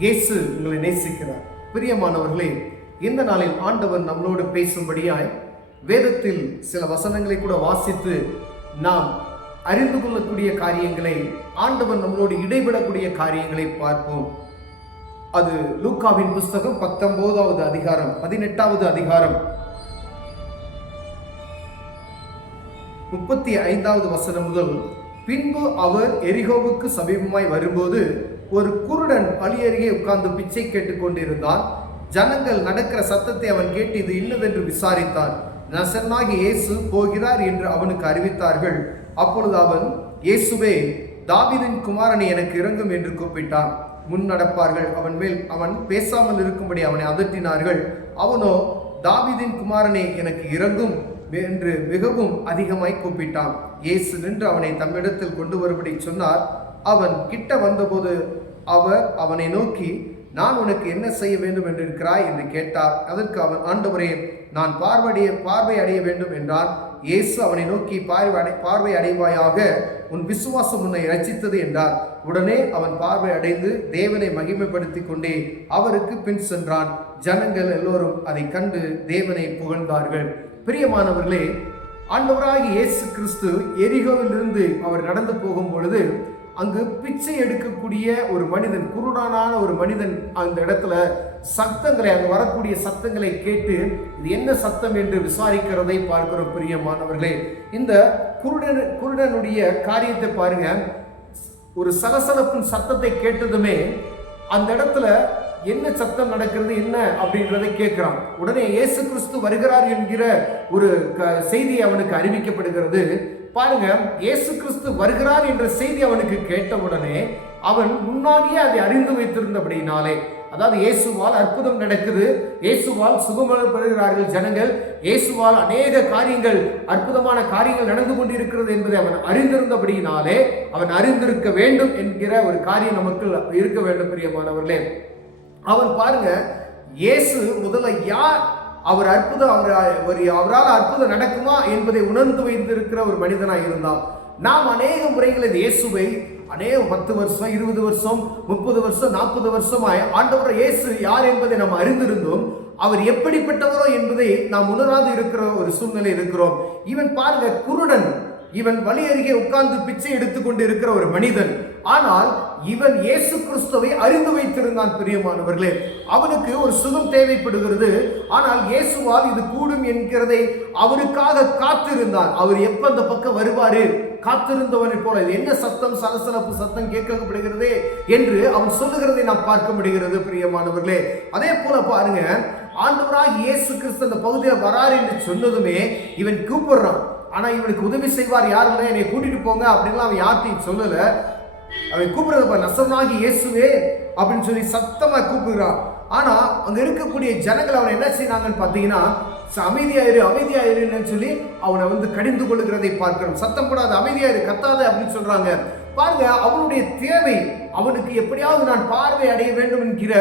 இயேசு உங்களை நேசிக்கிறார். பிரியமானவர்களே, இந்த நாளில் ஆண்டவர் நம்மளோடு பேசும்படியாய் வேதத்தில் சில வசனங்களை கூட வாசித்து நாம் அறிந்து கொள்ளக்கூடிய காரியங்களை, ஆண்டவர் நம்மளோடு இடைபெறக்கூடிய காரியங்களை பார்ப்போம். அது லூக்காவின் புஸ்தகம் 19வது அதிகாரம் 18வது அதிகாரம் 35வது வசனம் முதல். பின்பு அவர் எரிகோவுக்கு சமீபமாய் வரும்போது ஒரு குருடன் வழி அருகே உட்கார்ந்து பிச்சை கேட்டுக் கொண்டிருந்தான். ஜனங்கள் நடக்கிற சத்தத்தை அவன் கேட்டு இது இன்னதென்று விசாரித்தான். நசரனாகிய இயேசு போகிறார் என்று அவனுக்கு அறிவித்தார்கள். அப்பொழுது அவன், இயேசுவே, தாவீதின் குமாரனை எனக்கு இறங்கும் என்று கூப்பிட்டான். முன் நடப்பார்கள் அவன் மேல் அவன் பேசாமல் இருக்கும்படி அவனை அதட்டினார்கள். அவனோ, தாவீதின் குமாரனை எனக்கு இறங்கும் என்று மிகவும் அதிகமாய் கூப்பிட்டான். இயேசு நின்று அவனை தம்மிடத்தில் கொண்டு வரும்படி சொன்னார். அவன் கிட்ட வந்தபோது அவர் அவனை நோக்கி, நான் உனக்கு என்ன செய்ய வேண்டும் என்று இருக்கிறாய் என்று கேட்டார். அதற்கு அவன், ஆண்டவரே, நான் பார்வை அடைய வேண்டும் என்றான். இயேசு அவனை நோக்கி, பார்வை அடைவாயாக, உன் விசுவாசம் உன்னை இரட்சித்தது என்றார். உடனே அவன் பார்வை அடைந்து தேவனை மகிமைப்படுத்தி கொண்டே அவருக்கு பின் சென்றான். ஜனங்கள் எல்லோரும் அதை கண்டு தேவனை புகழ்ந்தார்கள். பிரியமானவர்களே, ஆண்டவராகிய இயேசு கிறிஸ்து எரிகோவிலிருந்து அவர் நடந்து போகும் பொழுது அங்கு பிச்சை எடுக்கக்கூடிய ஒரு மனிதன், குருடானான ஒரு மனிதன் அந்த இடத்துல சத்தங்களை, அங்கு வரக்கூடிய சத்தங்களை கேட்டு இது என்ன சத்தம் என்று விசாரிக்கிறதை பார்க்கிறோம். பிரியமானவர்களே, இந்த குருடனுடைய காரியத்தை பாருங்க. ஒரு சலசலப்பின் சத்தத்தை கேட்டதுமே அந்த இடத்துல என்ன சத்தம் நடக்கிறது, என்ன அப்படின்றதை கேட்கிறான். உடனே இயேசு கிறிஸ்து வருகிறார் என்கிற ஒரு செய்தி அவனுக்கு அறிவிக்கப்படுகிறது. பாருங்க, இயேசு கிறிஸ்து வருகிறார் என்ற செய்தி அவனுக்கு கேட்டவுடனே அவன் முன்னாடியே அதை அறிந்து வைத்திருந்தபடினாலே, அதாவது இயேசுவால் அற்புதம் நடக்குது, இயேசுவால் சுகமளிக்கப்படுகிறார்கள் ஜனங்கள், இயேசுவால் அநேக காரியங்கள், அற்புதமான காரியங்கள் நடந்து கொண்டிருக்கிறது என்பதை அவன் அறிந்திருந்தபடினாலே, அவன் அறிந்திருக்க வேண்டும் என்கிற ஒரு காரியம் நமக்கு இருக்க வேண்டும். பிரியமானவர்களே, அவன் பாருங்க, இயேசு முதல்ல யார், அவரால் அற்புதம் நடக்குமா என்பதை உணர்ந்து வைத்திருக்கிற ஒரு மனிதனாக இருந்தான். நாம் அநேக முறைகளில் இயேசுவை 10 வருஷம், 20 வருஷம், 30 வருஷம், 40 வருஷமாய் ஆண்டவர் இயேசு யார் என்பதை நாம் அறிந்திருந்தோம். அவர் எப்படிப்பட்டவரோ என்பதை நாம் உணராது இருக்கிற ஒரு சூழ்நிலை இருக்கிறோம். இவன் பாருங்க, குருடன், இவன் வழி அருகே உட்கார்ந்து பிச்சை எடுத்துக்கொண்டு இருக்கிற ஒரு மனிதன். ஆனால் இவன் இயேசு கிறிஸ்துவை அறிந்து வைத்திருந்தான். பிரியமானவர்களே, அவனுக்கு ஒரு சுகம் தேவைப்படுகிறது. ஆனால் இயேசுவால் இது கூடும் என்கிறதை அவருக்காக காத்திருந்தான். அவர் எப்ப அந்த பக்கம் வருவாரு காத்திருந்தவனை போல, இது என்ன சத்தம், சலசலப்பு சத்தம் கேட்கப்படுகிறதே என்று அவன் சொல்லுகிறதை நாம் பார்க்க முடிகிறது. பிரியமானவர்களே, அதே போல பாருங்க, ஆண்டவராக இயேசு கிறிஸ்து அந்த பகுதியில் வராரு என்று சொன்னதுமே இவன் கூப்பிடுறான். ஆனா இவனுக்கு உதவி செய்வார் யாரும் இல்லை, என்னை கூட்டிட்டு போங்க அப்படின்லாம் அவன் யார்த்தையும் சொல்லல. அவன் கூப்பிடுறத நசரனாகிய இயேசுவே அப்படின்னு சொல்லி சத்தமா கூப்பிடுறான். ஆனா அங்க இருக்கக்கூடிய ஜனங்கள் அவனை என்ன செய்யறாங்கன்னு பாத்தீங்கன்னா, அமைதியாயிருன்னு சொல்லி அவனை கடிந்து கொள்ளுகிறதை பார்க்கிறோம். சத்தம் போடாது, அமைதியாயிரு, கத்தாத அப்படின்னு சொல்றாங்க. பாருங்க, அவனுடைய தேவை, அவனுக்கு எப்படியாவது நான் பார்வை அடைய வேண்டும் என்கிற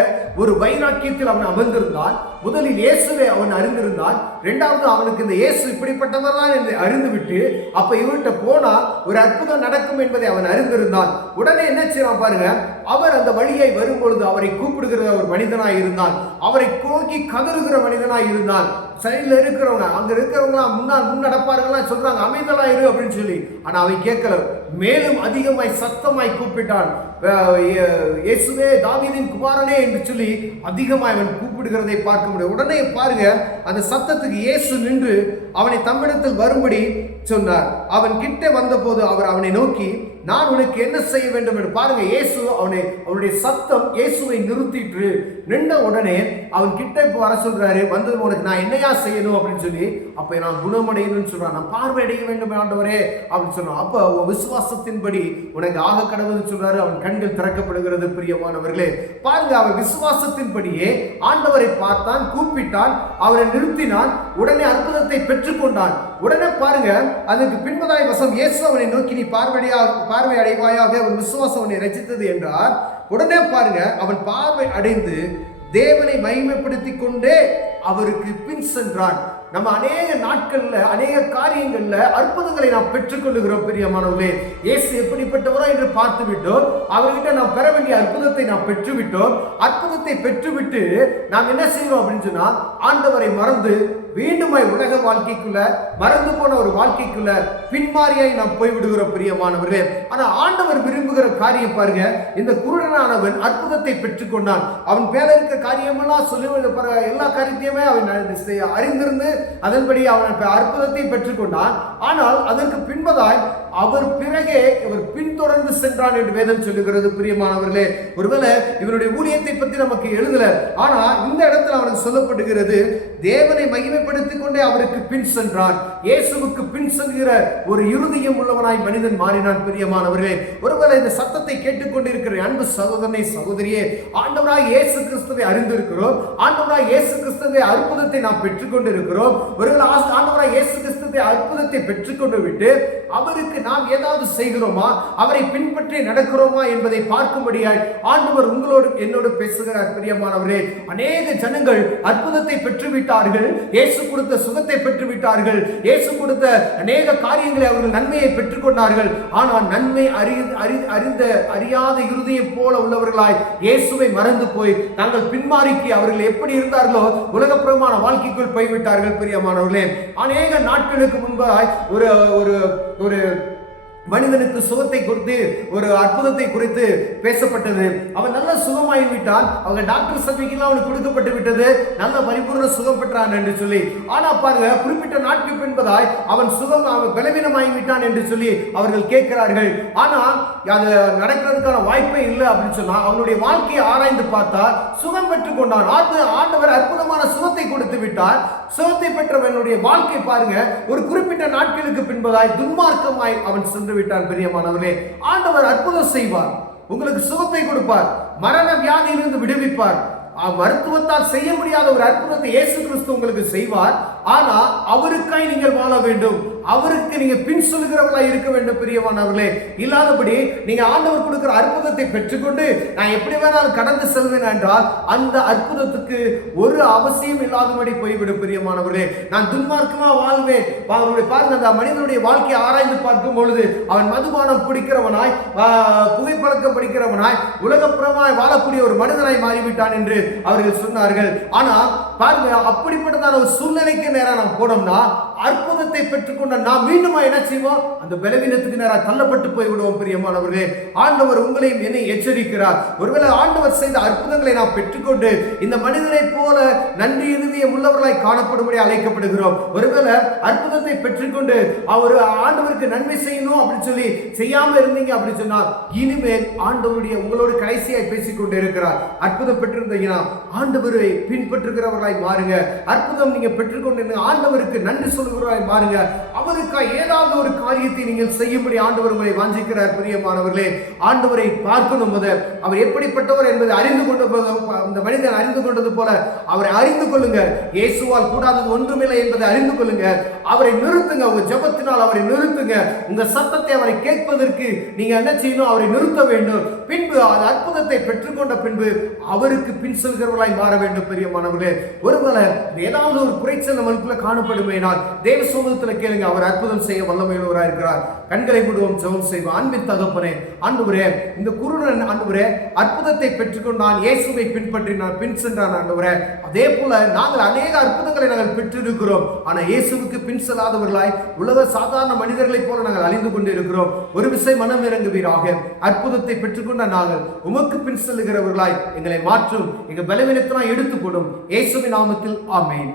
ஒரு வைராக்கியத்தில் அவன் அமர்ந்திருந்தான். முதலில் இயேசுவை அவன் அறிந்திருந்தான். இரண்டாவது, அவனுக்கு இந்த இயேசு இப்படிப்பட்டவர் தான் என்று அறிந்துவிட்டு அப்ப இவர்கிட்ட போனா ஒரு அற்புதம் நடக்கும் என்பதை அவன் அறிந்திருந்தான். உடனே என்ன செய்யறான் பாருங்க, அவர் அந்த வழியை வரும்பொழுது அவரை கூப்பிடுகிற ஒரு மனிதனாய் இருந்தான். அவரை கோக்கி கதறுகிற மனிதனாய் இருந்தான். சைட்ல இருக்கிறவங்க, அங்க இருக்கிறவங்களா முன் நடப்பார்கள்லாம் சொல்றாங்க, அமைதலாயிரு அப்படின்னு சொல்லி. ஆனா அவன் கேட்கல, மேலும் அதிகமாய் சத்தமாய் கூப்பிட்டான், இயேசுவே, தாவீதின் குமாரனே என்று சொல்லி அதிகமாய் அவன் கூப்பிடுகிறதை பார்க்க முடியும். உடனே பாருங்க, அந்த சத்தத்துக்கு இயேசு நின்று அவனை தம்மிடத்தில் வரும்படி சொன்னார். அவன் கிட்ட வந்த போது அவர் அவனை நோக்கி, நான் உனக்கு என்ன செய்ய வேண்டும் என்று. பாருங்க, இயேசு அவனுடைய சத்தம் இயேசுவை நிறுத்திட்டு நின்ற உடனே அவன் கிட்ட வர சொல்றாரு. வந்து, உனக்கு நான் என்னையா செய்யணும் அப்படின்னு சொல்லி. அப்ப நான் குணமடையணும்னு சொல்றான், நான் பார்வை அடைய வேண்டும் ஆண்டவரே அப்படின்னு சொல்றான். அப்ப விசுவாசத்தின்படி உனக்கு ஆக கடவுள்னு சொல்றாரு. அவன் கண்கள் திறக்கப்படுகிறது. பிரியமானவர்களே, பாருங்க, அவன் விசுவாசத்தின்படியே ஆண்டவரை பார்த்தான், கூப்பிட்டான், அவரை நிறுத்தினான், உடனே அற்புதத்தை பெற்றுக்கொண்டான். உடனே பாருங்க, அதுக்கு பின்பதாய் வசம், இயேசு அவனை நோக்கி, நீ பார்வை அடைவாயாக, அவன் விசுவாசம் அவனை ரட்சித்தது என்றார். உடனே பாருங்க, அவன் பார்வை அடைந்து தேவனை மகிமைப்படுத்தி கொண்டே அவருக்கு பின் சென்றான். நம்ம அநேக நாட்கள்ல அநேக காரியங்கள்ல அற்புதங்களை நாம் பெற்றுக்கொள்ளுகிறோம் பிரியமானவர்களே. இயேசு எப்படிப்பட்டவரோ என்று பார்த்து விட்டோம். அவர்கிட்ட நாம் பெற வேண்டிய அற்புதத்தை நாம் பெற்றுவிட்டோம். அற்புதத்தை பெற்றுவிட்டு நாம் என்ன செய்யறோம் அப்படின்னு சொன்னா, ஆண்டவரை மறந்து மீண்டுமாய் உலக வாழ்க்கைக்குள்ள, மறந்து போன ஒரு வாழ்க்கைக்குள்ள பின்மாரியாய் நாம் போய்விடுகிறோம் பிரியமானவர்களே. ஆனா ஆண்டவர் விரும்புகிற காரியம் பாருங்க, இந்த குருடனானவன் அற்புதத்தை பெற்றுக்கொண்டான். அவன் மேல இருக்க காரியமெல்லாம் சொல்லுவது எல்லா காரியத்தையுமே அவன் அறிந்திருந்து அதன்படி அவன் அற்புதத்தை பெற்றுக்கொண்டான். ஆனால் அதற்கு பின்பதாய் அவர் பிறகே இவர் பின்தொடர்ந்து சென்றான் என்று வேதம் சொல்லுகிறது பிரியமானவர்களே. ஒருவேளை இவருடைய ஊழியத்தை பற்றி நமக்கு எழுதல, ஆனா இந்த இடத்துல அவனுக்கு சொல்லப்படுகிறது, தேவனை மகிமைப்படுத்திக் கொண்டே அவருக்கு பின் சென்றான். இயேசுவுக்கு பின் செல்கிற ஒரு இருதயம் உள்ளவனாய் மனிதன் மாறினான் பிரியமானவர்களே. ஒருவேளை இந்த சத்தத்தை கேட்டுக்கொண்டிருக்கிற அன்பு சகோதரனை சகோதரியே, ஆண்டவராய் இயேசு கிறிஸ்துவை அறிந்திருக்கிறோம். ஆண்டவராய் இயேசு கிறிஸ்துவை அற்புதத்தை நாம் பெற்றுக்கொண்டிருக்கிறோம். ஒருவேளை ஆண்டவராய் இயேசு கிறிஸ்துவை அற்புதத்தை பெற்றுக்கொண்டு விட்டு அவருக்கு நாம் ஏதாவது செய்கிறோமா, அவரை பின்பற்றி நடக்கிறோமா என்பதை பார்க்கும்படியாய் ஆண்டவர் உங்களோடு என்னோடு பேசுகிறார் பிரியமானவரே. அநேக ஜனங்கள் அற்புதத்தை பெற்றுவிட்டார்கள், இயேசு கொடுத்த சுகத்தை பெற்றுவிட்டார்கள், இயேசு கொடுத்த அநேக காரியங்களை அவர்கள் நன்மையை பெற்றுக்கொண்டார்கள். ஆனால் நன்மை அறியாத இருதயம் போல உள்ளவர்களாய் இயேசுவை மறந்து போய் தாங்கள் பின்மாறிக்கு அவர்கள் எப்படி இருந்தார்களோ உலகப்பிரமான வாழ்க்கைக்குள் போய்விட்டார்கள் பிரியமானவர்களே. அநேக நாட்களுக்கு முன்பாய் ஒரு மனிதனுக்கு சுகத்தை குறித்து, ஒரு அற்புதத்தை குறித்து பேசப்பட்டது. அவன் நல்ல சுகமாகிவிட்டான். அவங்க டாக்டர் சர்டிபிகேட் அவனுக்கு கொடுக்கப்பட்டு விட்டது, நல்ல பரிபூர்ண சுகம் பெற்றான் என்று சொல்லி. ஆனா பாருங்க, குறிப்பிட்ட நாட்கள் என்பதாய் அவன் பலவீனமாகிவிட்டான் என்று சொல்லி அவர்கள் கேட்கிறார்கள். ஆனால் அது நடக்கிறதுக்கான வாய்ப்பே இல்லை அப்படின்னு சொன்னா, அவனுடைய வாழ்க்கையை ஆராய்ந்து பார்த்தா சுகம் பெற்றுக் கொண்டான். ஆண்டவர் அற்புதமான சுகத்தை கொடுத்து விட்டார். சுகத்தை பெற்றவனுடைய வாழ்க்கை பாருங்க, ஒரு குறிப்பிட்ட நாட்களுக்கு பின்பதாய் துன்மார்க்கமாய் அவன் சென்று விட்டான் பிரியமானவர்களே. ஆண்டவர் அற்புதம் செய்வார், உங்களுக்கு சுகத்தை கொடுப்பார், மரண வியாதியிலிருந்து விடுவிப்பார். மருத்துவத்தால் செய்ய முடியாத ஒரு அற்புதத்தை இயேசு கிறிஸ்து உங்களுக்கு செய்வார். ஆனா அவருக்காய் நீங்கள் வாழ வேண்டும், அவருக்கு நீங்க பின் சொல்கிறவர்களாய் இருக்க வேண்டும் பிரியமானவர்களே. இல்லாதபடி நீங்க ஆண்டவர் கொடுக்கிற அற்புதத்தை பெற்றுக்கொண்டு நான் எப்படி வேணாலும் கடந்து செல்வேன் என்றால் அந்த அற்புதத்துக்கு ஒரு அவசியம் இல்லாதபடி போய்விடும் பிரியமானவர்களே. நான் துன்மார்க்கமா வாழ்வேன். அவருடைய பாருங்க, அந்த மனிதனுடைய வாழ்க்கையை ஆராய்ந்து பார்க்கும் பொழுது அவன் மதுபானம் குடிக்கிறவனாய், புகைப்பழக்கம் படிக்கிறவனாய், உலகப்புறமாய் வாழக்கூடிய ஒரு மனிதனாய் மாறிவிட்டான் என்று அவர்கள் சொன்னார்கள். ஆனா பாருங்க, அப்படிப்பட்டதான ஒரு சூழ்நிலைக்கு நேரா நாம் போனோம்னா அற்புதத்தை பெற்றுக்கொண்ட நாம் மீண்டும் என்ன செய்வோம், அந்த பலவீனத்துக்கு நேராக தள்ளப்பட்டு போய்விடுவோம் பிரியமானவர்களே. ஆண்டவர் உங்களையும் என்னை எச்சரிக்கிறார். ஒருவேளை ஆண்டவர் செய்த அற்புதங்களை நாம் பெற்றுக்கொண்டு இந்த மனிதனை போல நன்றி இருதயம் உள்ளவர்களாய் காணப்படும்படி அழைக்கப்படுகிறோம். ஒருவேளை அற்புதத்தை பெற்றுக்கொண்டு அவர் ஆண்டவருக்கு நன்மை செய்யணும் அப்படின்னு சொல்லி செய்யாம இருந்தீங்க அப்படின்னு சொன்னா, இனிமேல் ஆண்டவருடைய உங்களோடு கடைசியாய் பேசிக்கொண்டு இருக்கிறார். அற்புதம் பெற்றிருந்தீங்கன்னா ஆண்டவரை பின்பற்றுகிறவர்களாய் மாறுங்க. அற்புதம் நீங்க பெற்றுக்கொண்டு ஆண்டவருக்கு நன்றி சொல்லுகிறவர்களாய் மாறுங்க. அவருக்காக ஏதாவது ஒரு காரியத்தை நீங்கள் செய்யும்படி ஆண்டவர் உங்களை வாஞ்சிக்கிறார் பிரியமானவர்களே. ஆண்டவரை பார்க்கணும், அவர் எப்படிப்பட்டவர் என்பதை அறிந்து கொண்டு அந்த மனிதன் அறிந்து கொண்டது போல அவரை அறிந்து கொள்ளுங்க. இயேசுவால் கூடாதது ஒன்றுமில்லை என்பதை அறிந்து கொள்ளுங்க. அவரை நிறுத்துங்க, உங்க ஜெபத்தினால் அவரை நிறுத்துங்க. உங்க சத்தத்தை அவரை கேட்பதற்கு நீங்க என்ன செய்யணும், அவரை நிறுத்த வேண்டும். பின்பு அந்த அற்புதத்தை பெற்றுக்கொண்ட பின்பு அவருக்கு பின் செல்கிறவர்களாய் மாற வேண்டும் பிரியமானவர்களே. ஒருவேளை ஏதாவது ஒரு குறைச்சல் நம்மளுக்குள்ள காணப்படுமேனால் தேவ சமூகத்தில் கேளுங்க, அவர் அற்புதம் செய்ய வல்லமையுள்ளவராக இருக்கிறார். கண்களை மூடுவோம், ஜெபம் செய்வோம். அன்பின் தகப்பனே, ஆண்டவரே, இந்த குருடன் ஆண்டவரே அற்புதத்தை பெற்றுக்கொண்டான், இயேசுவை பின்பற்றினான், பின் சென்றான் ஆண்டவரே. அதே போல நாங்கள் அநேக அற்புதங்களை நாங்கள் பெற்றிருக்கிறோம். ஆனால் இயேசுவுக்கு பின் செல்லாதவர்களாய் உலக சாதாரண மனிதர்களைப் போல நாங்கள் அழிந்து கொண்டிருக்கிறோம். ஒரு விசை மனம் இறங்குவீராக. அற்புதத்தை பெற்றுக்கொண்ட நாங்கள் உமக்கு பின் செல்லுகிறவர்களாய் எங்களை மாற்றும், எங்கள் பலவீனத்தெல்லாம் எடுத்துக்கொடும். இயேசுவின் நாமத்தில் ஆமென்.